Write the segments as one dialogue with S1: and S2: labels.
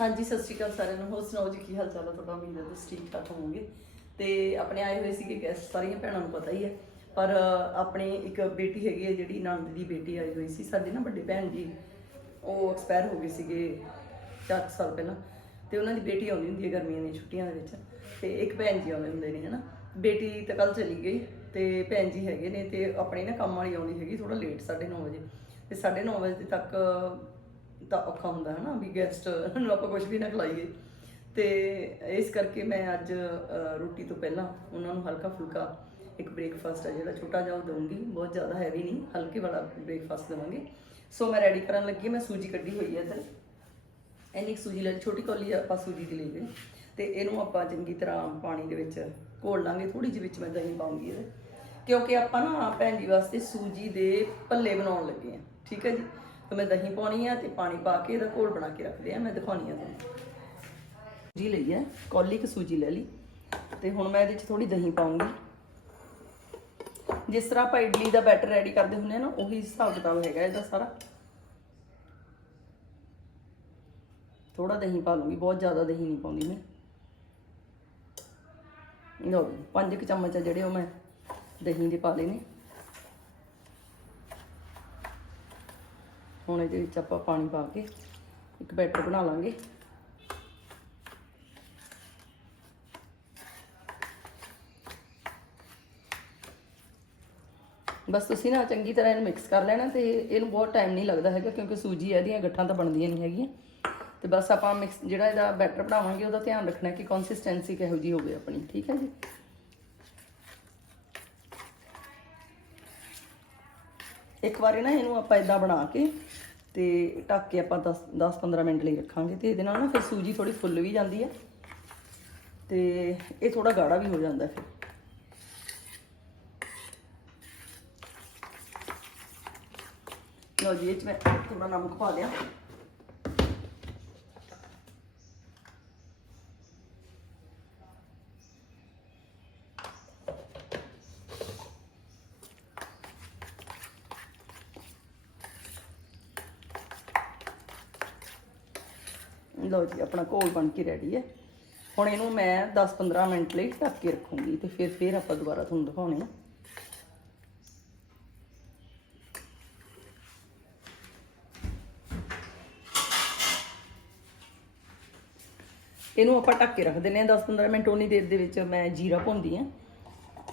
S1: ਹਾਂਜੀ ਸਤਿ ਸ਼੍ਰੀ ਅਕਾਲ ਸਾਰਿਆਂ ਨੂੰ। ਹੋਰ ਸੁਣਾਓ ਜੀ ਕੀ ਹਾਲ ਚਾਲ ਹੈ ਤੁਹਾਡਾ ਉਮੀਦ ਹੈ ਤੁਸੀਂ ਠੀਕ ਠਾਕ ਹੋਵੋਗੇ। ਤੇ ਆਪਣੇ ਆਏ ਹੋਏ ਸੀਗੇ ਗੈਸਟ ਸਾਰੀਆਂ ਭੈਣਾਂ ਨੂੰ ਪਤਾ ਹੀ ਹੈ। ਪਰ ਅ, ਆਪਣੀ ਇੱਕ ਬੇਟੀ ਹੈਗੀ ਹੈ ਜਿਹੜੀ ਨੰਦ ਦੀ ਬੇਟੀ ਆਈ ਹੋਈ ਸੀ। ਸਾਡੀ ਨਾ ਵੱਡੇ ਭੈਣ ਜੀ ਉਹ ਐਕਸਪਾਇਰ ਹੋ ਗਏ ਸੀਗੇ 4 ਸਾਲ ਪਹਿਲਾਂ। ਤੇ ਉਹਨਾਂ ਦੀ ਬੇਟੀ ਆਉਂਦੀ ਹੁੰਦੀ ਹੈ ਗਰਮੀਆਂ ਦੀਆਂ ਛੁੱਟੀਆਂ ਦੇ ਵਿੱਚ। ਤੇ ਇੱਕ ਭੈਣ ਜੀ ਆਉਂਦੇ ਹੁੰਦੇ ਨੇ ਹਨਾ। ਬੇਟੀ ਤਾਂ ਕੱਲ ਚਲੀ ਗਈ ਤੇ ਭੈਣ ਜੀ ਹੈਗੇ ਨੇ ਤੇ ਆਪਣੀ ਨਾ ਕੰਮ ਵਾਲੀ ਆਉਣੀ ਹੈਗੀ ਥੋੜਾ ਲੇਟ 9:30 ਵਜੇ। ਤੇ 9:30 ਵਜੇ ਤੱਕ ਤਾਂ ਔਖਾ ਹੁੰਦਾ ਹੈ ਨਾ ਵੀ ਗੈਸਟ ਨੂੰ ਆਪਾਂ ਕੁਝ ਵੀ ਨਾ ਖਿਲਾਈਏ। ਤੇ ਇਸ ਕਰਕੇ ਮੈਂ ਅੱਜ ਰੋਟੀ ਤੋਂ ਪਹਿਲਾਂ ਉਹਨਾਂ ਨੂੰ ਹਲਕਾ ਫੁਲਕਾ ਇੱਕ ਬ੍ਰੇਕਫਾਸਟ ਹੈ ਜਿਹੜਾ ਛੋਟਾ ਜਿਹਾ ਉਹ ਦਊਂਗੀ। ਬਹੁਤ ਜ਼ਿਆਦਾ ਹੈਵੀ ਨਹੀਂ, ਹਲਕੇ ਵਾਲਾ ਬ੍ਰੇਕਫਾਸਟ ਦੇਵਾਂਗੇ। ਸੋ ਮੈਂ ਰੈਡੀ ਕਰਨ ਲੱਗੀ ਮੈਂ ਸੂਜੀ ਕੱਢੀ ਹੋਈ ਹੈ ਇੱਧਰ। ਇੰਨੀ ਕੁ ਸੂਜੀ ਲੈ, ਛੋਟੀ ਕੌਲੀ ਆਪਾਂ ਸੂਜੀ ਦੀ ਲਈ ਗਏ ਤੇ ਇਹਨੂੰ ਆਪਾਂ ਚੰਗੀ ਤਰ੍ਹਾਂ ਪਾਣੀ ਦੇ ਵਿੱਚ ਘੋਲ ਲਾਂਗੇ ਥੋੜੀ ਜਿਹੀ ਵਿੱਚ ਮੈਂ ਦਹੀਂ ਪਾਉਂਗੀ ਇਹਦੇ। ਕਿਉਂਕਿ ਆਪਾਂ ਨਾ ਭੈਣ ਜੀ ਵਾਸਤੇ ਸੂਜੀ ਦੇ ਭੱਲੇ ਬਣਾਉਣ ਲੱਗੇ ਆ ਠੀਕ ਹੈ ਜੀ? ਤਾਂ ਮੈਂ ਦਹੀਂ ਪਾਉਣੀ ਆ ਤੇ ਪਾਣੀ ਪਾ ਕੇ ਇਹਦਾ ਘੋਲ ਬਣਾ ਕੇ ਰੱਖਦੇ ਆ ਮੈਂ ਦਿਖਾਉਣੀ ਆ ਤੁਹਾਨੂੰ। ਸੂਜੀ ਲਈ ਹੈ ਕੌਲੀ ਕੁ ਸੂਜੀ ਲੈ ਲਈ। ਤੇ ਹੁਣ ਮੈਂ ਇਹਦੇ ਵਿੱਚ ਥੋੜੀ ਦਹੀਂ ਪਾਉਂਗੀ। ਜਿਸ ਤਰ੍ਹਾਂ ਆਪਾਂ ਇਡਲੀ ਦਾ ਬੈਟਰ ਰੈਡੀ ਕਰਦੇ ਹੁੰਦੇ ਆ ਨਾ ਉਹੀ ਹਿਸਾਬ ਕਿਤਾਬ ਹੈਗਾ ਇਹਦਾ ਸਾਰਾ। ਥੋੜਾ ਦਹੀਂ ਪਾ ਲੂੰਗੀ ਬਹੁਤ ਜ਼ਿਆਦਾ ਦਹੀਂ ਨਹੀਂ ਪਾਉਂਦੀ ਮੈਂ। ਲਓ ਜੀ, ਪੰਜ ਕੁ ਚਮਚ ਆ ਜਿਹੜੇ ਉਹ ਮੈਂ ਦਹੀਂ ਦੇ ਪਾ ਲਏ ਨੇ। ਹੁਣ ਇਹਦੇ ਵਿੱਚ ਆਪਾਂ ਪਾਣੀ ਪਾ ਕੇ ਇੱਕ ਬੈਟਰ ਬਣਾ ਲਾਂਗੇ। ਬਸ ਤੁਸੀਂ ਨਾ ਚੰਗੀ ਤਰ੍ਹਾਂ ਇਹਨੂੰ ਮਿਕਸ ਕਰ ਲੈਣਾ ਤੇ ਇਹਨੂੰ ਬਹੁਤ ਟਾਈਮ ਨਹੀਂ ਲੱਗਦਾ ਹੈਗਾ ਕਿਉਂਕਿ ਸੂਜੀ ਇਹਦੀਆਂ ਗੱਠਾਂ ਤਾਂ ਬਣਦੀਆਂ ਨਹੀਂ ਹੈਗੀਆਂ। ਤੇ ਬਸ ਆਪਾਂ ਮਿਕਸ ਜਿਹੜਾ ਇਹਦਾ ਬੈਟਰ ਬਣਾਵਾਂਗੇ ਉਹਦਾ ਧਿਆਨ ਰੱਖਣਾ ਕਿ ਕੰਸਿਸਟੈਂਸੀ ਕਿਹੋ ਜੀ ਹੋਵੇ ਆਪਣੀ, ਠੀਕ ਹੈ ਜੀ? ਇੱਕ ਵਾਰੀ ਨਾ ਇਹਨੂੰ ਆਪਾਂ ਇਦਾਂ ਬਣਾ ਕੇ ਤੇ ਢੱਕ ਕੇ ਆਪਾਂ 10 10 15 ਮਿੰਟ ਲਈ ਰੱਖਾਂਗੇ ਤੇ ਇਹਦੇ ਨਾਲ ਨਾ ਫਿਰ ਸੂਜੀ ਥੋੜੀ ਫੁੱਲ ਵੀ ਜਾਂਦੀ ਹੈ ਤੇ ਇਹ ਥੋੜਾ ਗਾੜਾ ਵੀ ਹੋ ਜਾਂਦਾ ਫਿਰ। ਲਓ ਜੀ, ਇਹ ਚ ਮੈਂ ਥੋੜਾ ਨਮਕ ਪਾ ਲਿਆ। ਲਓ ਜੀ, ਆਪਣਾ ਘੋਲ ਬਣ ਕੇ ਰੈਡੀ ਹੈ। ਹੁਣ ਇਹਨੂੰ ਮੈਂ 10-15 ਮਿੰਟ ਲਈ ਢੱਕ ਕੇ ਰੱਖੂੰਗੀ ਤੇ ਫਿਰ ਫਿਰ ਆਪਾਂ ਦੁਬਾਰਾ ਤੁਹਾਨੂੰ ਦਿਖਾਉਣੇ ਆ। ਇਹਨੂੰ ਆਪਾਂ ਢੱਕ ਕੇ ਰੱਖ ਦਿੰਦੇ ਆ 10-15 ਮਿੰਟ, ਉਨੀ ਦੇਰ ਦੇ ਵਿੱਚ ਮੈਂ ਜੀਰਾ ਭੁੰਨਦੀ ਆ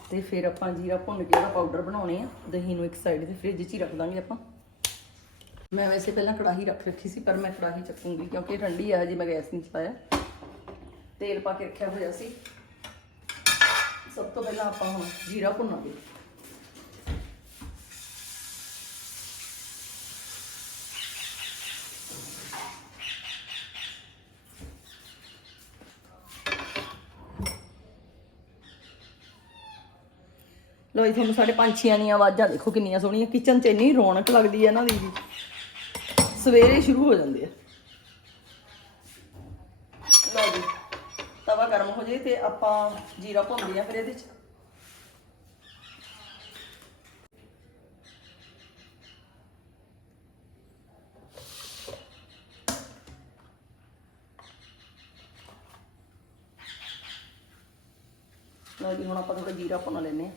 S1: ਤੇ ਫਿਰ ਆਪਾਂ ਜੀਰਾ ਭੁੰਨ ਕੇ ਉਹਦਾ ਪਾਊਡਰ ਬਣਾਉਣੇ ਆ। ਦਹੀਂ ਨੂੰ ਇੱਕ ਸਾਈਡ ਤੇ ਫ੍ਰਿਜ 'ਚ ਹੀ ਰੱਖ ਦਾਂਗੇ ਆਪਾਂ। ਮੈਂ ਵੈਸੇ ਪਹਿਲਾਂ ਕੜਾਹੀ ਰੱਖ ਰੱਖੀ ਸੀ, ਪਰ ਮੈਂ ਕੜਾਹੀ ਚੱਕੂੰਗੀ, ਕਿਉਂਕਿ ਇਹ ਠੰਡੀ ਆ ਜੀ ਮੈਂ ਗੈਸ ਨਹੀਂ ਚਲਾਇਆ। ਤੇਲ ਪਾ ਕੇ ਰੱਖਿਆ ਹੋਇਆ ਸੀ। ਸਭ ਤੋਂ ਪਹਿਲਾਂ ਆਪਾਂ ਹੁਣ ਜੀਰਾ ਭੁੰਨਾਂਗੇ। ਲੋ ਜੀ, ਤੁਹਾਨੂੰ ਸਾਡੇ ਪੰਛੀਆਂ ਦੀਆਂ ਆਵਾਜ਼ਾਂ ਦੇਖੋ ਕਿੰਨੀਆਂ ਸੋਹਣੀਆਂ। ਕਿਚਨ 'ਚ ਇੰਨੀ ਰੌਣਕ ਲੱਗਦੀ ਹੈ ਇਹਨਾਂ ਦੀ ਸਵੇਰੇ ਸ਼ੁਰੂ ਹੋ ਜਾਂਦੇ ਆ। ਲਓ ਜੀ, ਤਵਾ ਗਰਮ ਹੋ ਜੇ ਤੇ ਆਪਾਂ ਜੀਰਾ ਭੁੰਨਦੇ ਆ ਫਿਰ ਇਹਦੇ 'ਚ। ਲਓ ਜੀ, ਹੁਣ ਆਪਾਂ ਥੋੜਾ ਜੀਰਾ ਭੁੰਨ ਲੈਨੇ ਆ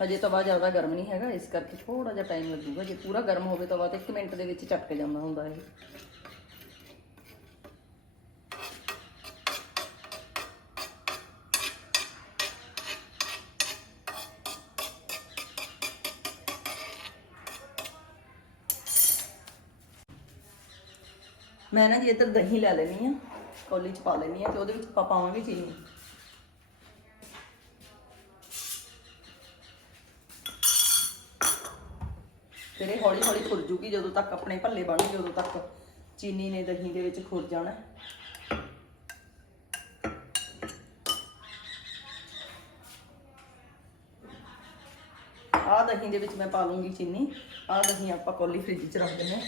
S1: ਹਜੇ ਤਵਾ ਜ਼ਿਆਦਾ ਗਰਮ ਨਹੀਂ ਹੈਗਾ, ਇਸ ਕਰਕੇ ਥੋੜਾ ਜਿਹਾ ਟਾਈਮ ਲੱਗੂਗਾ। ਜੇ ਪੂਰਾ ਗਰਮ ਹੋਵੇ ਤਵਾ ਤਾਂ 1 ਮਿੰਟ ਦੇ ਵਿੱਚ ਚੱਕ ਜਾਂਦਾ ਹੁੰਦਾ ਇਹ। ਮੈਂ ਨਾ ਜੀ ਇੱਧਰ ਦਹੀਂ ਲੈ ਲੈਣੀ ਆ, ਕੋਲੀ ਚ ਪਾ ਲੈਣੀ ਆ ਤੇ ਉਹਦੇ ਵਿੱਚ ਆਪਾਂ ਪਾਵਾਂਗੇ ਚੀਨੀ। ਜਿਹੜੇ ਹੌਲੀ ਹੌਲੀ ਖੁਰ ਜੂਗੀ, ਜਦੋਂ ਤੱਕ ਆਪਣੇ ਭੱਲੇ ਬਣੂਗੇ ਉਦੋਂ ਤੱਕ ਚੀਨੀ ਨੇ ਦਹੀਂ ਦੇ ਵਿੱਚ ਖੁਰ ਜਾਣਾ ਆਹ ਦਹੀਂ ਦੇ ਵਿੱਚ ਮੈਂ ਪਾ ਲੂੰਗੀ ਚੀਨੀ। ਆਹ ਦਹੀਂ ਆਪਾਂ ਕੋਲੀ ਫ੍ਰਿਜ 'ਚ ਰੱਖ ਦਿੰਦੇ ਹਾਂ।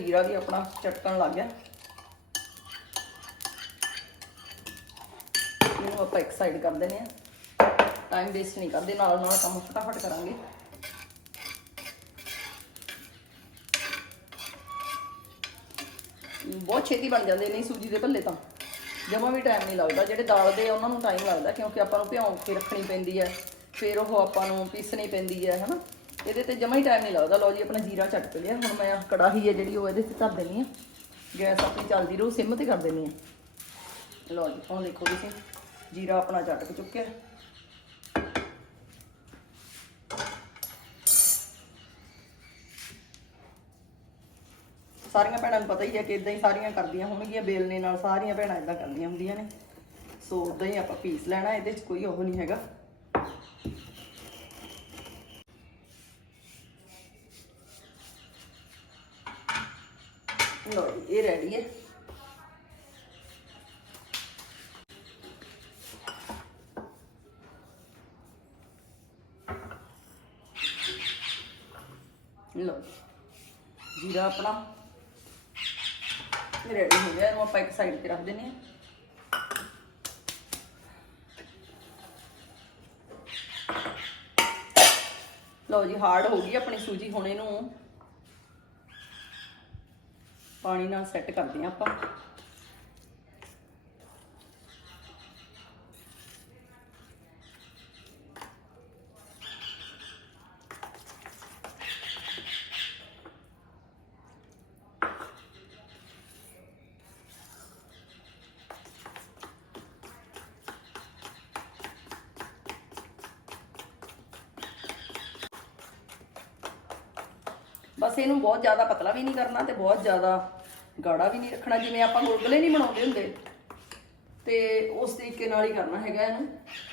S1: ਜੀਰਾ ਵੀ ਆਪਣਾ ਚਟਕਣ ਲੱਗ ਗਿਆ। ਇਹਨੂੰ ਆਪਾਂ ਇੱਕ ਸਾਈਡ ਕਰ ਦਿੰਦੇ ਆ ਟਾਈਮ ਵੇਸਟ ਨਹੀਂ ਕਰਦੇ, ਨਾਲ ਨਾਲ ਕੰਮ ਫਟਾਫਟ ਕਰਾਂਗੇ। ਬਹੁਤ ਛੇਤੀ ਬਣ ਜਾਂਦੇ ਨੇ ਸੂਜੀ ਦੇ ਭੱਲੇ ਤਾਂ। ਜਮਾ ਵੀ ਟਾਈਮ ਨਹੀਂ ਲੱਗਦਾ, ਜਿਹੜੇ ਦਾਲ ਦੇ ਉਹਨਾਂ ਨੂੰ ਟਾਈਮ ਲੱਗਦਾ, ਕਿਉਂਕਿ ਆਪਾਂ ਨੂੰ ਭਿਉਂ ਕੇ ਰੱਖਣੀ ਪੈਂਦੀ ਹੈ। ਫਿਰ ਉਹ ਆਪਾਂ ਨੂੰ ਪੀਸਣੀ ਪੈਂਦੀ ਹੈ, ਹਨਾ? ਇਹਦੇ ਤੇ ਜਮਾ ਹੀ ਟਾਈਮ ਨਹੀਂ ਲੱਗਦਾ। ਲਓ ਜੀ, ਆਪਣਾ ਜੀਰਾ ਚੱਟ ਲਿਆ। ਹੁਣ ਮੈਂ ਕੜਾਹੀ ਹੈ ਜਿਹੜੀ, ਉਹ ਇਹਦੇ ਤੇ ਧਰ ਦੇਣੀ ਆ ਗੈਸ ਆਪਣੀ ਚੱਲਦੀ ਰਹੂ, ਸਿਮ ਤੇ ਕਰ ਦੇਣੀ ਆ ਲਓ ਜੀ, ਹੁਣ ਦੇਖੋ ਤੁਸੀਂ, ਜੀਰਾ ਆਪਣਾ ਚੱਟ ਚੁੱਕਿਆ ਸਾਰੀਆਂ ਭੈਣਾਂ ਨੂੰ ਪਤਾ ਹੀ ਹੈ ਕਿ ਇਦਾਂ ਹੀ ਸਾਰੀਆਂ ਕਰਦੀਆਂ ਹੋਣਗੀਆਂ, ਬੇਲਨੇ ਨਾਲ ਸਾਰੀਆਂ ਭੈਣਾਂ ਇਦਾਂ ਕਰਦੀਆਂ ਹੁੰਦੀਆਂ ਨੇ। ਸੋ ਉਦਾਂ ਹੀ ਆਪਾਂ ਪੀਸ ਲੈਣਾ, ਇਹਦੇ 'ਚ ਕੋਈ ਉਹ ਨਹੀਂ ਹੈਗਾ ਲੋ ਇਹ ਰੈਡੀ ਹੈ। ਲੋ ਜੀਰਾ ਆਪਣਾ ਰੈਡੀ ਹੋ ਗਿਆ, ਇਹਨੂੰ ਆਪਾਂ ਇੱਕ ਸਾਈਡ ਤੇ ਰੱਖ ਦਿੰਨੇ ਆ ਲਓ ਜੀ ਹਾਰਡ ਹੋ ਗਈ ਆਪਣੀ ਸੂਜੀ, ਹੁਣ ਇਹਨੂੰ ਪਾਣੀ ਨਾਲ ਸੈੱਟ ਕਰਦੇ ਆ ਆਪਾਂ। ਬਸ ਇਹਨੂੰ ਬਹੁਤ ਜ਼ਿਆਦਾ ਪਤਲਾ ਵੀ ਨਹੀਂ ਕਰਨਾ ਤੇ ਬਹੁਤ ਜ਼ਿਆਦਾ ਗਾੜਾ ਵੀ ਨਹੀਂ ਰੱਖਣਾ, ਜਿਵੇਂ ਆਪਾਂ ਗੁਲਗੁਲੇ ਨਹੀਂ ਬਣਾਉਂਦੇ ਹੁੰਦੇ। ਤੇ ਉਸ ਤਰੀਕੇ ਨਾਲ ਹੀ ਕਰਨਾ ਹੈਗਾ ਇਹਨੂੰ।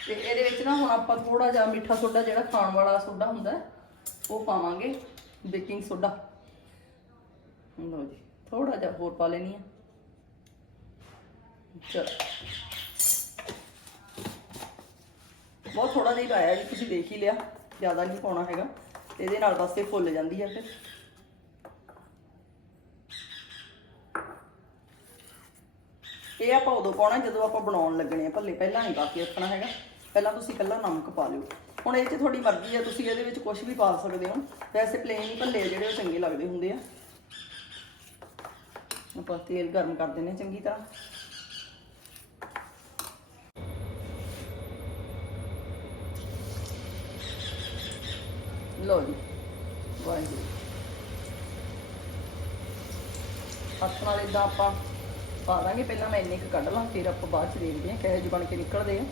S1: ਤੇ ਇਹਦੇ ਵਿੱਚ ਨਾ ਹੁਣ ਆਪਾਂ ਥੋੜਾ ਜਿਹਾ ਮਿੱਠਾ ਸੋਡਾ ਜਿਹੜਾ ਖਾਣ ਵਾਲਾ ਸੋਡਾ ਹੁੰਦਾ, ਉਹ ਪਾਵਾਂਗੇ, ਬੇਕਿੰਗ ਸੋਡਾ। ਲਓ ਜੀ ਥੋੜਾ ਜਿਹਾ ਹੋਰ ਪਾ ਲੈਣੀ ਆ ਚਲੋ। ਬਹੁਤ ਥੋੜਾ ਜਿਹਾ ਪਾਇਆ ਜੀ, ਤੁਸੀਂ ਦੇਖ ਹੀ ਲਿਆ, ਜ਼ਿਆਦਾ ਨਹੀਂ ਪਾਉਣਾ ਹੈਗਾ। ਇਹਦੇ ਨਾਲ ਬਸ ਇਹ ਫੁੱਲ ਜਾਂਦੀ ਆ ਫਿਰ। ਇਹ ਆਪਾਂ ਉਦੋਂ ਪਾਉਣਾ ਜਦੋਂ ਆਪਾਂ ਬਣਾਉਣ ਲੱਗਣੇ ਆ ਭੱਲੇ। ਪਹਿਲਾਂ ਨਹੀਂ ਪਾ ਕੇ ਰੱਖਣਾ ਹੈਗਾ। ਪਹਿਲਾਂ ਤੁਸੀਂ ਇਕੱਲਾ ਨਮਕ ਪਾ ਲਿਓ। ਹੁਣ ਇਹ 'ਚ ਤੁਹਾਡੀ ਮਰਜ਼ੀ ਆ, ਤੁਸੀਂ ਇਹਦੇ ਵਿੱਚ ਕੁਝ ਵੀ ਪਾ ਸਕਦੇ ਹੋ। ਵੈਸੇ ਪਲੇਨ ਹੀ ਭੱਲੇ ਜਿਹੜੇ ਉਹ ਚੰਗੇ ਲੱਗਦੇ ਹੁੰਦੇ ਆ। ਆਪਾਂ ਤੇਲ ਗਰਮ ਕਰ ਦਿੰਨੇ ਚੰਗੀ ਤਰ੍ਹਾਂ। ਲਓ ਜੀ, ਵਾਹਿਗੁਰੂ। ਹੱਥ ਨਾਲ ਇਦਾਂ ਆਪਾਂ ਪਾ ਦਾਂਗੇ। ਪਹਿਲਾਂ ਮੈਂ ਇੰਨੇ ਕੁ ਕੱਢ ਲਾਂ, ਫਿਰ ਆਪਾਂ ਬਾਅਦ ਚ ਦੇਖਦੇ ਹਾਂ ਕਿਹੋ ਜਿਹੇ ਬਣ ਕੇ ਨਿਕਲਦੇ ਆ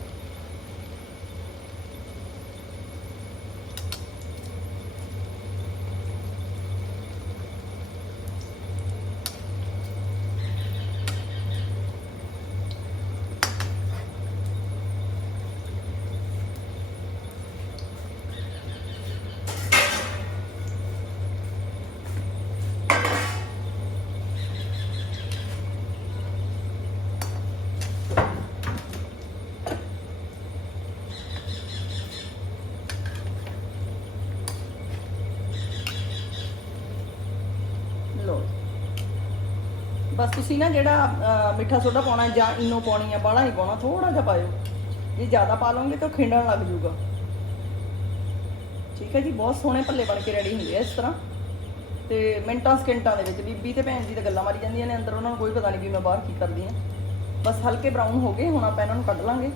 S1: ਲਓ ਬਸ ਤੁਸੀਂ ਨਾ ਜਿਹੜਾ ਅਹ, ਮਿੱਠਾ ਸੋਡਾ ਪਾਉਣਾ ਜਾਂ ਇਨੋ ਪਾਉਣੀ ਆ ਬਾਹਲਾ ਨਹੀਂ ਪਾਉਣਾ ਥੋੜਾ ਜਿਹਾ ਪਾਇਓ। ਜੇ ਜ਼ਿਆਦਾ ਪਾ ਲਓਗੇ ਤਾਂ ਖਿੰਡਣ ਲੱਗ ਜਾਊਗਾ ਠੀਕ ਹੈ ਜੀ ਬਹੁਤ ਸੋਹਣੇ ਭੱਲੇ ਬਣ ਕੇ ਰੈਡੀ ਹੁੰਦੇ ਆ ਇਸ ਤਰ੍ਹਾਂ। ਤੇ ਮਿੰਟਾਂ ਸਕਿੰਟਾਂ ਦੇ ਵਿੱਚ ਬੀਬੀ ਤੇ ਭੈਣ ਜੀ ਤਾਂ ਗੱਲਾਂ ਮਾਰੀ ਜਾਂਦੀਆਂ ਨੇ ਅੰਦਰ ਉਹਨਾਂ ਨੂੰ ਕੋਈ ਪਤਾ ਨਹੀਂ ਵੀ ਮੈਂ ਬਾਹਰ ਕੀ ਕਰਦੀ ਆ। ਬਸ ਹਲਕੇ ਬਰਾਊਨ ਹੋ ਗਏ ਹੁਣ ਆਪਾਂ ਇਹਨਾਂ ਨੂੰ ਕੱਢ ਲਾਂਗੇ।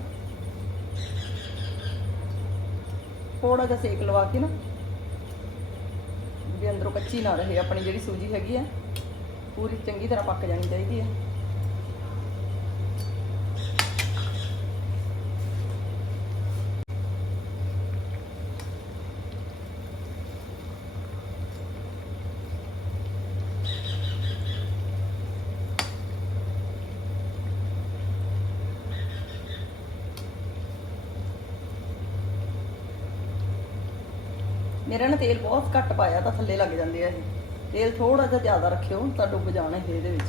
S1: ਥੋੜਾ ਜਿਹਾ ਸੇਕ ਲਵਾ ਕੇ ਨਾ ਵੀ ਅੰਦਰੋਂ ਕੱਚੀ ਨਾ ਰਹੇ ਆਪਣੀ ਜਿਹੜੀ ਸੂਜੀ ਹੈਗੀ ਆ। ਪੂਰੀ ਚੰਗੀ ਤਰ੍ਹਾਂ ਪੱਕ ਜਾਣੀ ਚਾਹੀਦੀ ਹੈ। ਮੇਰਾ ਨਾ ਤੇਲ ਬਹੁਤ ਘੱਟ ਪਾਇਆ ਤਾਂ ਥੱਲੇ ਲੱਗ ਜਾਂਦੇ ਆ ਇਹ। ਤੇਲ ਥੋੜਾ ਜਿਹਾ ਜ਼ਿਆਦਾ ਰੱਖਿਓ, ਤਾਂ ਡੁੱਬ ਜਾਣਾ ਇਹ ਇਹਦੇ ਵਿੱਚ।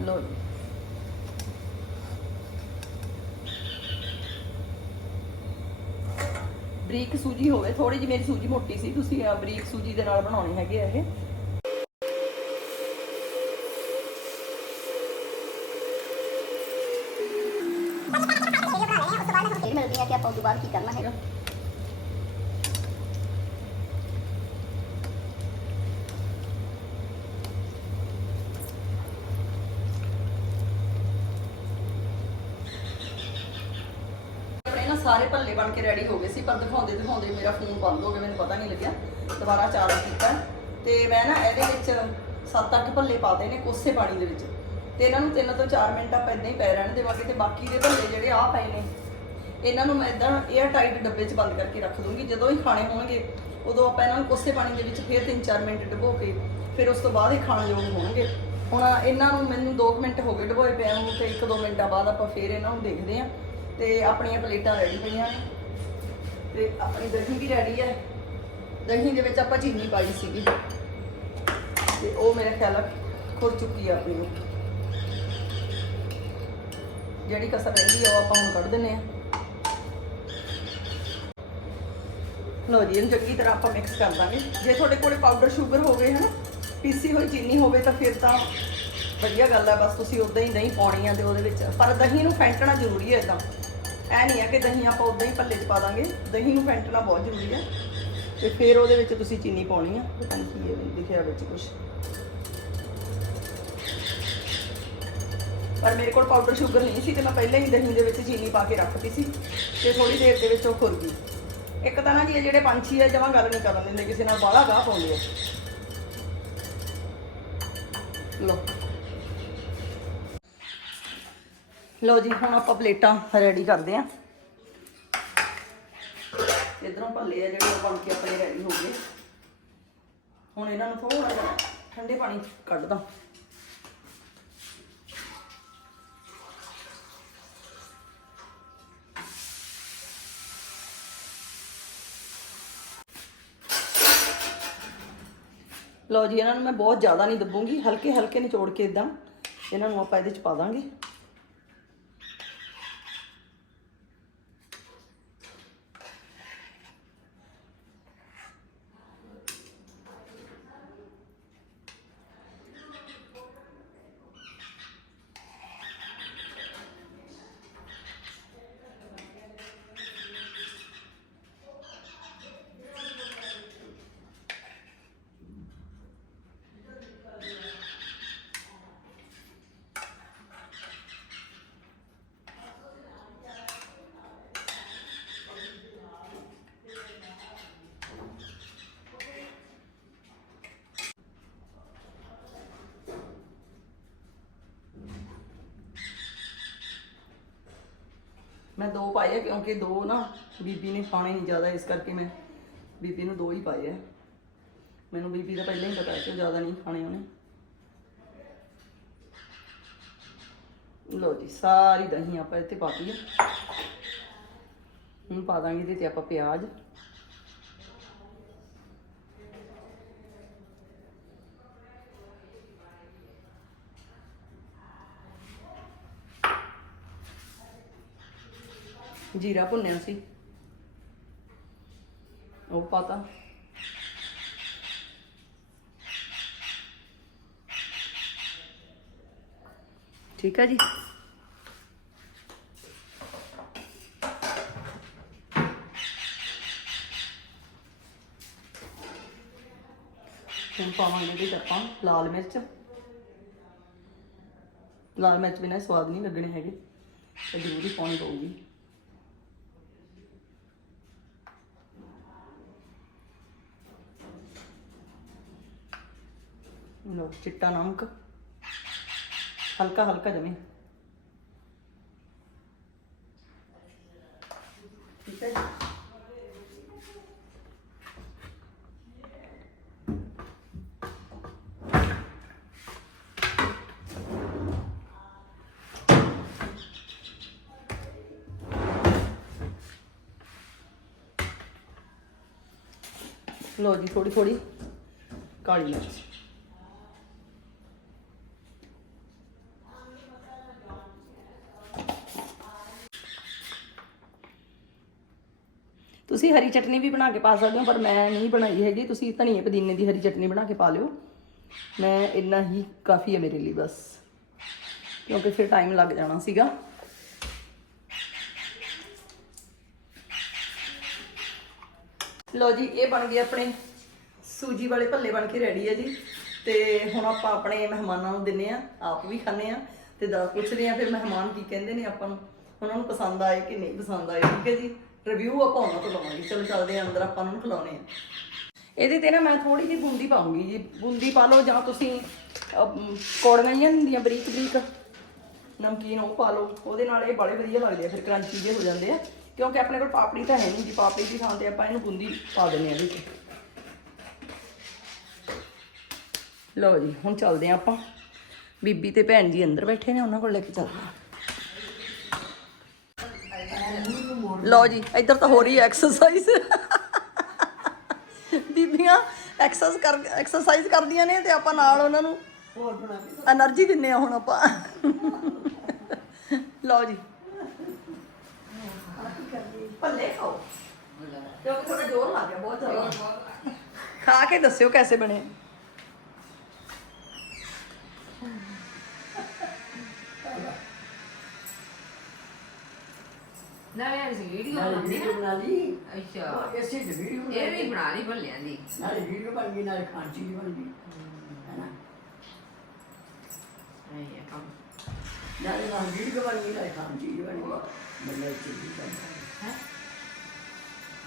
S1: ਲੋ ਬਰੀਕ ਸੂਜੀ ਹੋਵੇ ਥੋੜੀ ਜਿਹੀ ਮੇਰੀ ਸੂਜੀ ਮੋਟੀ ਸੀ, ਤੁਸੀਂ ਬਰੀਕ ਸੂਜੀ ਦੇ ਨਾਲ ਬਣਾਉਣੇ ਹੈਗੇ ਆ ਇਹ।
S2: ਤੋਂ ਬਾਅਦ ਕੀ ਕਰਨਾ ਹੈਗਾ?
S1: ਸਾਰੇ ਭੱਲੇ ਬਣ ਕੇ ਰੈਡੀ ਹੋ ਗਏ ਸੀ, ਪਰ ਦਿਖਾਉਂਦੇ ਦਿਖਾਉਂਦੇ ਮੇਰਾ ਫੋਨ ਬੰਦ ਹੋ ਗਿਆ, ਮੈਨੂੰ ਪਤਾ ਨਹੀਂ ਲੱਗਿਆ। ਦੁਬਾਰਾ ਚਾਰਜ ਕੀਤਾ। ਤੇ ਮੈਂ ਨਾ ਇਹਦੇ ਵਿੱਚ 7-8 ਭੱਲੇ ਪਾਦੇ ਨੇ ਕੋਸੇ ਪਾਣੀ ਦੇ ਵਿੱਚ। ਤੇ ਇਹਨਾਂ ਨੂੰ 3 ਤੋਂ 4 ਮਿੰਟ ਆਪਾਂ ਇਦਾਂ ਹੀ ਪੈ ਰਹਿਣ ਦੇਵਾਂਗੇ, ਤੇ ਬਾਕੀ ਦੇ ਭੱਲੇ ਜਿਹੜੇ ਆ ਪਏ ਨੇ ਇਹਨਾਂ ਨੂੰ ਮੈਂ ਇਦਾਂ 에ਅਰ ਟਾਈਟ ਡੱਬੇ 'ਚ ਬੰਦ ਕਰਕੇ ਰੱਖ ਦੂੰਗੀ। ਜਦੋਂ ਹੀ ਖਾਣੇ ਹੋਣਗੇ, ਉਦੋਂ ਆਪਾਂ ਇਹਨਾਂ ਨੂੰ ਕੋਸੇ ਪਾਣੀ ਦੇ ਵਿੱਚ ਫਿਰ 3-4 ਮਿੰਟ ਡਬੋ ਕੇ, ਫਿਰ ਉਸ ਤੋਂ ਬਾਅਦ ਹੀ ਖਾਣ ਯੋਗ ਹੋਣਗੇ। ਹੁਣ ਇਹਨਾਂ ਨੂੰ ਮੈਨੂੰ 2 ਮਿੰਟ ਹੋ ਗਏ ਡਬੋਏ ਪਿਆ ਨੂੰ, ਤੇ 1-2 ਮਿੰਟਾਂ ਬਾਅਦ ਆਪਾਂ ਫਿਰ ਇਹਨਾਂ ਨੂੰ ਦੇਖਦੇ ਆਂ ਤੇ ਆਪਣੀਆਂ ਪਲੇਟਾਂ ਰੈਡੀ ਪਈਆਂ ਨੇ। ਤੇ ਆਪਣੀ ਦਹੀਂ ਵੀ ਰੈਡੀ ਹੈ। ਦਹੀਂ ਦੇ ਵਿੱਚ ਆਪਾਂ ਚੀਨੀ ਪਾਈ ਸੀਗੀ। ਤੇ ਉਹ ਮੇਰੇ ਖਿਆਲ ਨਾਲ ਖੁਰ ਚੁੱਕੀ ਆ ਆਪਣੀ। ਨੂੰ। ਜਿਹੜੀ ਕਸਰ ਰਹਿੰਦੀ ਆ, ਉਹ ਆਪਾਂ ਹੁਣ ਕੱਢ ਦਿੰਨੇ ਆ ਲੋ ਜੀ, ਇਹਨੂੰ ਚੰਗੀ ਤਰ੍ਹਾਂ ਆਪਾਂ ਮਿਕਸ ਕਰ ਦਾਂਗੇ। ਜੇ ਤੁਹਾਡੇ ਕੋਲੇ ਪਾਊਡਰ ਸ਼ੂਗਰ ਹੋਵੇ, ਹਨਾ, ਪੀਸੀ ਹੋਈ ਚੀਨੀ ਹੋਵੇ, ਤਾਂ ਫਿਰ ਤਾਂ ਵਧੀਆ ਗੱਲ ਹੈ ਬਸ ਤੁਸੀਂ ਉਦਾਂ ਹੀ ਦਹੀਂ ਪਾਉਣੀ ਆ ਤੇ ਉਹਦੇ ਵਿੱਚ। ਪਰ ਦਹੀਂ ਨੂੰ ਫੈਂਟਣਾ ਜ਼ਰੂਰੀ ਹੈ ਇਦਾਂ ਐ ਨਹੀਂ ਹੈ ਕਿ ਦਹੀਂ ਆਪਾਂ ਉਦਾਂ ਹੀ ਪੱਲੇ 'ਚ ਪਾ ਦਾਂਗੇ। ਦਹੀਂ ਨੂੰ ਫੈਂਟਣਾ ਬਹੁਤ ਜ਼ਰੂਰੀ ਹੈ ਤੇ ਫਿਰ ਉਹਦੇ ਵਿੱਚ ਤੁਸੀਂ ਚੀਨੀ ਪਾਉਣੀ ਆ। ਪਤਾ ਨਹੀਂ ਕੀ ਹੈ ਵਿੱਚ ਕੁਝ ਪਰ ਮੇਰੇ ਕੋਲ ਪਾਊਡਰ ਸ਼ੂਗਰ ਨਹੀਂ ਸੀ ਤੇ ਮੈਂ ਪਹਿਲਾਂ ਹੀ ਦਹੀਂ ਦੇ ਵਿੱਚ ਚੀਨੀ ਪਾ ਕੇ ਰੱਖਤੀ ਸੀ। ਤੇ ਥੋੜੀ ਦੇਰ ਦੇ ਵਿੱਚ ਉਹ ਖੁਰ ਗਈ। ਇੱਕ ਤਾਂ ਨਾ ਜੀ ਇਹ ਜਿਹੜੇ ਪੰਛੀ ਆ ਜਮਾਂ ਗੱਲ ਨਹੀਂ ਕਰਨ ਦਿੰਦੇ, ਕਿਸੇ ਨਾਲ ਬਾਹਲਾ ਗਾਹ ਪਾਉਂਦੇ ਆ। ਲੋ ਲੋ ਜੀ, ਹੁਣ ਆਪਾਂ ਪਲੇਟਾਂ ਰੈਡੀ ਕਰਦੇ ਆ। ਇਧਰੋਂ ਭੱਲੇ ਆ ਜਿਹੜੇ ਬਣ ਕੇ ਆਪਣੇ ਰੈਡੀ ਹੋ ਗਏ। ਹੁਣ ਇਹਨਾਂ ਨੂੰ ਥੋੜਾ ਜਿਹਾ ਠੰਡੇ ਪਾਣੀ ਕੱਢਦਾ। ਲਓ ਜੀ, ਇਹਨਾਂ ਨੂੰ ਮੈਂ ਬਹੁਤ ਜ਼ਿਆਦਾ ਨਹੀਂ ਦੱਬੂੰਗੀ ਹਲਕੇ ਹਲਕੇ ਨਿਚੋੜ ਕੇ ਇਦਾਂ। ਇਹਨਾਂ ਨੂੰ ਆਪਾਂ ਇਹਦੇ ਚ ਪਾ ਦਾਂਗੇ। ਮੈਂ ਦੋ ਪਾਏ ਆ ਕਿਉਂਕਿ ਦੋ ਨਾ ਬੀਬੀ ਨੇ ਖਾਣੇ ਨਹੀਂ ਜ਼ਿਆਦਾ, ਇਸ ਕਰਕੇ ਮੈਂ ਬੀਬੀ ਨੂੰ ਦੋ ਹੀ ਪਾਏ ਆ। ਮੈਨੂੰ ਬੀਬੀ ਦਾ ਪਹਿਲਾਂ ਹੀ ਪਤਾ ਹੈ ਕਿ ਜ਼ਿਆਦਾ ਨਹੀਂ ਖਾਣੇ ਉਹਨੇ। ਲੋ ਜੀ, ਸਾਰੀ ਦਹੀਂ ਆਪਾਂ ਇੱਥੇ ਪਾਤੀ ਹੈ ਹੁਣ ਪਾ ਦਾਂਗੇ ਇਹਦੇ ਤੇ ਆਪਾਂ ਪਿਆਜ਼। ਜੀਰਾ ਭੁੰਨਿਆ ਸੀ। ਉਹ ਪਾਤਾ। ਠੀਕ ਹੈ ਜੀ? ਹੁਣ ਪਾਵਾਂਗੇ ਇਹਦੇ ਆਪਾਂ ਲਾਲ ਮਿਰਚ। ਲਾਲ ਮਿਰਚ ਬਿਨਾਂ ਸਵਾਦ ਨਹੀਂ ਲੱਗਣੇ ਹੈਗੇ। ਤੇ ਜ਼ਰੂਰੀ ਪਾਉਣੀ ਪਊਗੀ। ਲੋ ਚਿੱਟਾ ਨਮਕ। ਹਲਕਾ ਹਲਕਾ ਜਮੇ। ਠੀਕ ਹੈ ਲੋ ਜੀ ਥੋੜੀ ਥੋੜੀ ਕਾਲੀ ਤੁਸੀਂ ਹਰੀ ਚਟਨੀ ਵੀ ਬਣਾ ਕੇ ਪਾ ਸਕਦੇ ਹੋ, ਪਰ ਮੈਂ ਨਹੀਂ ਬਣਾਈ ਹੈਗੀ। ਤੁਸੀਂ ਧਨੀਏ ਪੁਦੀਨੇ ਦੀ ਹਰੀ ਚਟਨੀ ਬਣਾ ਕੇ ਪਾ ਲਿਓ। ਮੈਂ ਇੰਨਾ ਹੀ ਕਾਫੀ ਹੈ ਮੇਰੇ ਲਈ ਬਸ। ਕਿਉਂਕਿ ਫਿਰ ਟਾਈਮ ਲੱਗ ਜਾਣਾ ਸੀਗਾ। ਲਓ ਜੀ, ਇਹ ਬਣ ਗਏ ਆਪਣੇ ਸੂਜੀ ਵਾਲੇ ਭੱਲੇ ਬਣ ਕੇ ਰੈਡੀ ਹੈ ਜੀ। ਤੇ ਹੁਣ ਆਪਾਂ ਆਪਣੇ ਮਹਿਮਾਨਾਂ ਨੂੰ ਦਿੰਨੇ ਆ, ਆਪ ਵੀ ਖਾਣੇ ਆ। ਤੇ ਦਾ, ਪੁੱਛਦੇ ਆ ਫਿਰ ਮਹਿਮਾਨ ਕੀ ਕਹਿੰਦੇ ਨੇ ਆਪਾਂ ਨੂੰ। ਉਹਨਾਂ ਨੂੰ ਪਸੰਦ ਆਏ ਕਿ ਨਹੀਂ ਪਸੰਦ ਆਏ, ਠੀਕ ਹੈ ਜੀ? ਰਿਵਿਊ ਆਪਾਂ ਉਹਨਾਂ ਤੋਂ ਲਵਾਂਗੇ। ਚਲੋ ਚੱਲਦੇ ਆ ਅੰਦਰ ਆਪਾਂ ਉਹਨਾਂ ਨੂੰ ਖਿਲਾਉਣੇ ਆ। ਇਹਦੇ ਤੇ ਨਾ ਮੈਂ ਥੋੜੀ ਜਿਹੀ ਬੂੰਦੀ ਪਾਉਂਗੀ ਜੀ। ਬੂੰਦੀ ਪਾ ਲਓ ਜਾਂ ਤੁਸੀਂ ਅਮ, ਜਿਹੀਆਂ ਹੁੰਦੀਆਂ ਬਰੀਕ ਬਰੀਕ। ਨਮਕੀਨ ਉਹ ਪਾ ਲਓ। ਉਹਦੇ ਨਾਲ ਇਹ ਬੜੇ ਵਧੀਆ ਲੱਗਦੇ ਆ ਫਿਰ ਕਰੰਚੀ ਜਿਹੇ ਹੋ ਜਾਂਦੇ ਆ। ਕਿਉਂਕਿ ਆਪਣੇ ਕੋਲ ਪਾਪੜੀ ਤਾਂ ਹੈ ਨਹੀਂ ਜੀ। ਪਾਪੜੀ ਦੀ ਥਾਂ ਤੇ ਆਪਾਂ ਇਹਨੂੰ ਬੂੰਦੀ ਪਾ ਦਿੰਦੇ ਆ ਇਹਦੇ ਵਿੱਚ। ਲਓ ਜੀ ਹੁਣ ਚੱਲਦੇ ਆ ਆਪਾਂ। ਬੀਬੀ ਤੇ ਭੈਣ ਜੀ ਅੰਦਰ ਬੈਠੇ ਨੇ ਉਹਨਾਂ ਕੋਲ ਲੈ ਕੇ ਚੱਲਦੇ ਆ। ਲਓ ਜੀ ਇੱਧਰ ਤਾਂ ਹੋ ਰਹੀ ਹੈ ਐਕਸਰਸਾਈਜ਼ ਬੀਬੀਆਂ ਐਕਸਰਸਾਈਜ਼ ਕਰ ਐਕਸਰਸਾਈਜ਼ ਕਰਦੀਆਂ ਨੇ ਤੇ ਆਪਾਂ ਨਾਲ ਉਹਨਾਂ ਨੂੰ ਹੋਰ ਬਣਾ ਕੇ એનર્ਜੀ ਦਿੰਨੇ ਆ ਹੁਣ ਆਪਾਂ। ਲਓ ਜੀ। ਭੱਲੇ ਖਾਓ। ਕਿਉਂਕਿ ਥੋੜਾ ਜ਼ੋਰ ਲੱਗ ਗਿਆ ਬਹੁਤ ਜ਼ਿਆਦਾ। ਖਾ ਕੇ ਦੱਸਿਓ ਕੈਸੇ ਬਣੇ।
S3: ਨਵੇਂ ਅਸੀਂ ਵੀਡੀਓ
S4: ਨਾਲੇ
S3: ਬਣਾਉਂਦੇ
S4: ਵੀਡੀਓ ਬਣਾ ਲਈ
S3: ਅੱਛਾ।
S4: ਇਸੇ ਦੀ ਵੀਡੀਓ
S3: ਇਹ ਵੀ ਬਣਾ ਲਈ ਭੱਲਿਆਂ ਦੀ।
S4: ਨਾਲੇ ਵੀਡੀਓ ਬਣ ਗਈ ਨਾਲੇ ਖਾਣ ਚੀਜ਼ ਬਣ ਗਈ। ਹੈਨਾ?
S3: ਇਹ ਕੰਮ।
S4: ਨਾਲੇ ਨਾਲ ਵੀਡੀਓ ਬਣ ਗਈ ਨਾਲੇ ਖਾਣ ਚੀਜ਼ ਬਣ ਗਈ। ਬੰਦਾ ਚੀਜ਼ ਬਣਦਾ।
S3: ਹੈ?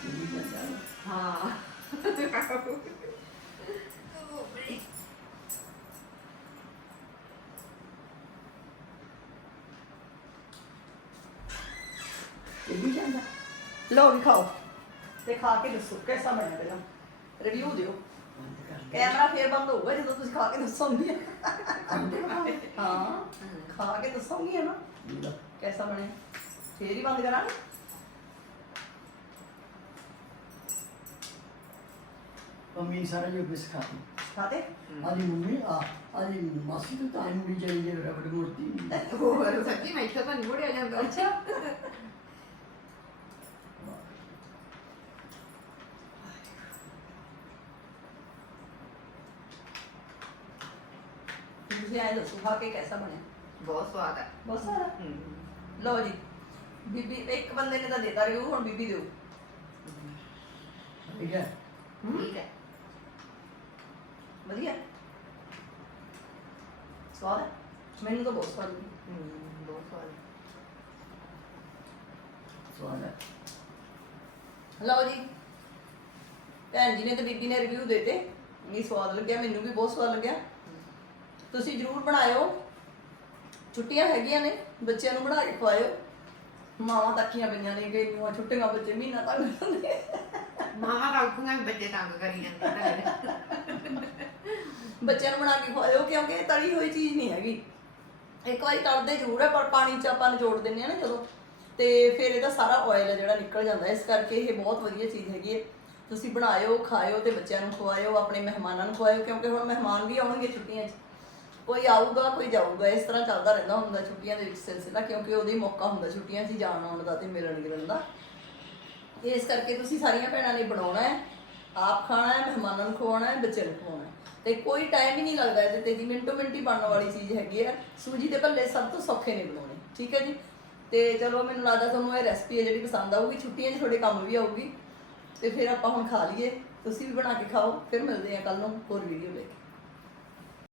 S4: ਚੀਜ਼ ਬਣਦਾ।
S3: ਹਾਂ।
S4: ਇਹ ਵੀ ਜਾਂਦਾ
S1: ਲਓ ਵੀ ਖਾਓ ਤੇ ਖਾ ਕੇ ਦੱਸੋ ਕਿਹਦਾ ਬਣਿਆ ਪਹਿਲਾਂ? ਰਿਵਿਊ ਦਿਓ।
S4: ਬੰਦ ਕਰ
S1: ਕੈਮਰਾ ਫੇਰ ਬੰਦ ਹੋਊਗਾ ਜਦੋਂ ਤੁਸੀਂ ਖਾ ਕੇ ਦੱਸੋਗੇ। ਹਾਂ ਖਾ ਕੇ ਦੱਸੋਗੇ ਨਾ।
S4: ਲਓ,
S1: ਕਿਹਦਾ ਬਣਿਆ? ਫੇਰ ਹੀ ਬੰਦ ਕਰਾਂਗੇ।
S4: ਮੰਮੀ ਸਾਰਾ ਜੋ ਬਿਸ ਖਾਤੀ
S1: ਖਾਤੇ
S4: ਆਦੀ ਮੰਮੀ ਆ ਆਦੀ ਮਾਸੀ ਤੋਂ ਤਾਂ ਮੁੜੀ ਜਾਈ ਜੇ ਰਬੜ ਮੂਰਤੀ
S3: ਹੋਰ ਸੱਚੀ ਮੈਂ ਇੱਥੇ ਤਾਂ ਨਹੀਂ ਮੁੜਿਆ ਜਾਂਦਾ। ਅੱਛਾ।
S1: ਤੁਸੀਂ ਆਏ ਦੱਸੋ ਖਾ ਕੇ ਕਿਹਦਾ ਬਣਿਆ?
S3: ਬਹੁਤ ਸਵਾਦ ਹੈ
S1: ਬਹੁਤ ਸਾਰਾ
S3: ਹਮ।
S1: ਲਓ ਜੀ ਬੀਬੀ ਇੱਕ ਬੰਦੇ ਨੇ ਤਾਂ ਦਿੱਤਾ ਰਿਵਿਊ ਹੁਣ ਬੀਬੀ ਦਿਓ।
S4: ਠੀਕ ਹੈ।
S3: ਠੀਕ ਹੈ।
S1: ਵਧੀਆ। ਸਵਾਦ ਹੈ ਮੈਨੂੰ ਤਾਂ ਬਹੁਤ ਸਵਾਦ ਲੱਗੀ।
S3: ਹਮ, ਬਹੁਤ ਸਵਾਦ ਹੈ।
S4: ਸਵਾਦ ਹੈ
S1: ਲਓ ਜੀ ਭੈਣ ਜੀ ਨੇ ਤੇ ਬੀਬੀ ਨੇ ਰਿਵਿਊ ਦਿੱਤੇ। ਨਹੀਂ ਸਵਾਦ ਲੱਗਿਆ ਮੈਨੂੰ ਵੀ ਬਹੁਤ ਸਵਾਦ ਲੱਗਿਆ। ਤੁਸੀਂ ਜਰੂਰ ਬਣਾਇਓ। ਛੁੱਟੀਆਂ ਹੈਗੀਆਂ ਨੇ ਬੱਚਿਆਂ ਨੂੰ ਬਣਾ ਕੇ ਖਵਾਇਓ। ਮਾਵਾਂ ਤੱਕੀਆਂ ਪਈਆਂ ਨੇ ਕਿ ਨੂੰ ਛੁੱਟੀਆਂ ਬੱਚੇ ਮਹੀਨਾ ਤੱਕ ਹੁੰਦੇ
S3: ਮਾਮਾ ਤਾਂ ਉੱਠੂਗਾ ਵੀ ਬੱਚੇ ਤੰਗ ਕਰੀ ਜਾਂਦੇ
S1: ਬੱਚਿਆਂ ਨੂੰ ਬਣਾ ਕੇ ਖਵਾਇਓ ਕਿਉਂਕਿ ਇਹ ਤਲੀ ਹੋਈ ਚੀਜ਼ ਨਹੀਂ ਹੈਗੀ। ਇੱਕ ਵਾਰੀ ਤਲਦੇ ਜ਼ਰੂਰ ਹੈ ਪਰ ਪਾਣੀ 'ਚ ਆਪਾਂ ਨਿਚੋੜ ਦਿੰਦੇ ਆ ਨਾ ਜਦੋਂ। ਤੇ ਫਿਰ ਇਹਦਾ ਸਾਰਾ ਆਇਲ ਹੈ ਜਿਹੜਾ ਨਿਕਲ ਜਾਂਦਾ। ਇਸ ਕਰਕੇ ਇਹ ਬਹੁਤ ਵਧੀਆ ਚੀਜ਼ ਹੈਗੀ ਹੈ ਤੁਸੀਂ ਬਣਾਇਓ ਖਾਇਓ ਤੇ ਬੱਚਿਆਂ ਨੂੰ ਖਵਾਇਓ ਆਪਣੇ ਮਹਿਮਾਨਾਂ ਨੂੰ ਖਵਾਇਓ ਕਿਉਂਕਿ ਹੁਣ ਮਹਿਮਾਨ ਵੀ ਆਉਣਗੇ ਛੁੱਟੀਆਂ 'ਚ। ਕੋਈ ਆਊਗਾ, ਕੋਈ ਜਾਊਗਾ, ਇਸ ਤਰ੍ਹਾਂ ਚੱਲਦਾ ਰਹਿੰਦਾ ਹੁੰਦਾ ਛੁੱਟੀਆਂ ਦੇ ਵਿੱਚ ਸਿਲਸਿਲਾ, ਕਿਉਂਕਿ ਉਹਦੇ ਮੌਕਾ ਹੁੰਦਾ ਛੁੱਟੀਆਂ 'ਚ ਜਾਣ ਆਉਣ ਦਾ ਤੇ ਮਿਲਣ ਗਿਲਣ ਦਾ। ਇਸ ਕਰਕੇ ਤੁਸੀਂ ਸਾਰੀਆਂ ਭੈਣਾਂ ਨੇ ਬਣਾਉਣਾ ਹੈ, ਆਪ ਖਾਣਾ ਹੈ, ਮਹਿਮਾਨਾਂ ਨੂੰ ਖਵਾਉਣਾ ਹੈ ਬੱਚੇ ਨੂੰ ਖਵਾਉਣਾ ਹੈ। ਤੇ ਕੋਈ ਟਾਈਮ ਹੀ ਨਹੀਂ ਲੱਗਦਾ ਇਹਦੇ ਤੇ ਜੀ, ਮਿੰਟੋ ਮਿੰਟ ਹੀ ਬਣਨ ਵਾਲੀ ਚੀਜ਼ ਹੈਗੀ ਹੈ। ਸੂਜੀ ਦੇ ਭੱਲੇ ਸਭ ਤੋਂ ਸੌਖੇ ਨੇ ਬਣਾਉਣੇ, ਠੀਕ ਹੈ ਜੀ? ਤੇ ਚਲੋ ਮੈਨੂੰ ਲੱਗਦਾ ਤੁਹਾਨੂੰ ਇਹ ਰੈਸਪੀ ਹੈ ਜਿਹੜੀ ਪਸੰਦ ਆਊਗੀ, ਛੁੱਟੀਆਂ 'ਚ ਤੁਹਾਡੇ ਕੰਮ ਵੀ ਆਊਗੀ। ਤੇ ਫਿਰ ਆਪਾਂ ਹੁਣ ਖਾ ਲਈਏ, ਤੁਸੀਂ ਵੀ ਬਣਾ ਕੇ ਖਾਓ, ਫਿਰ ਮਿਲਦੇ ਹਾਂ ਕੱਲ ਨੂੰ ਹੋਰ ਵੀਡੀਓ ਲੈ ਕੇ।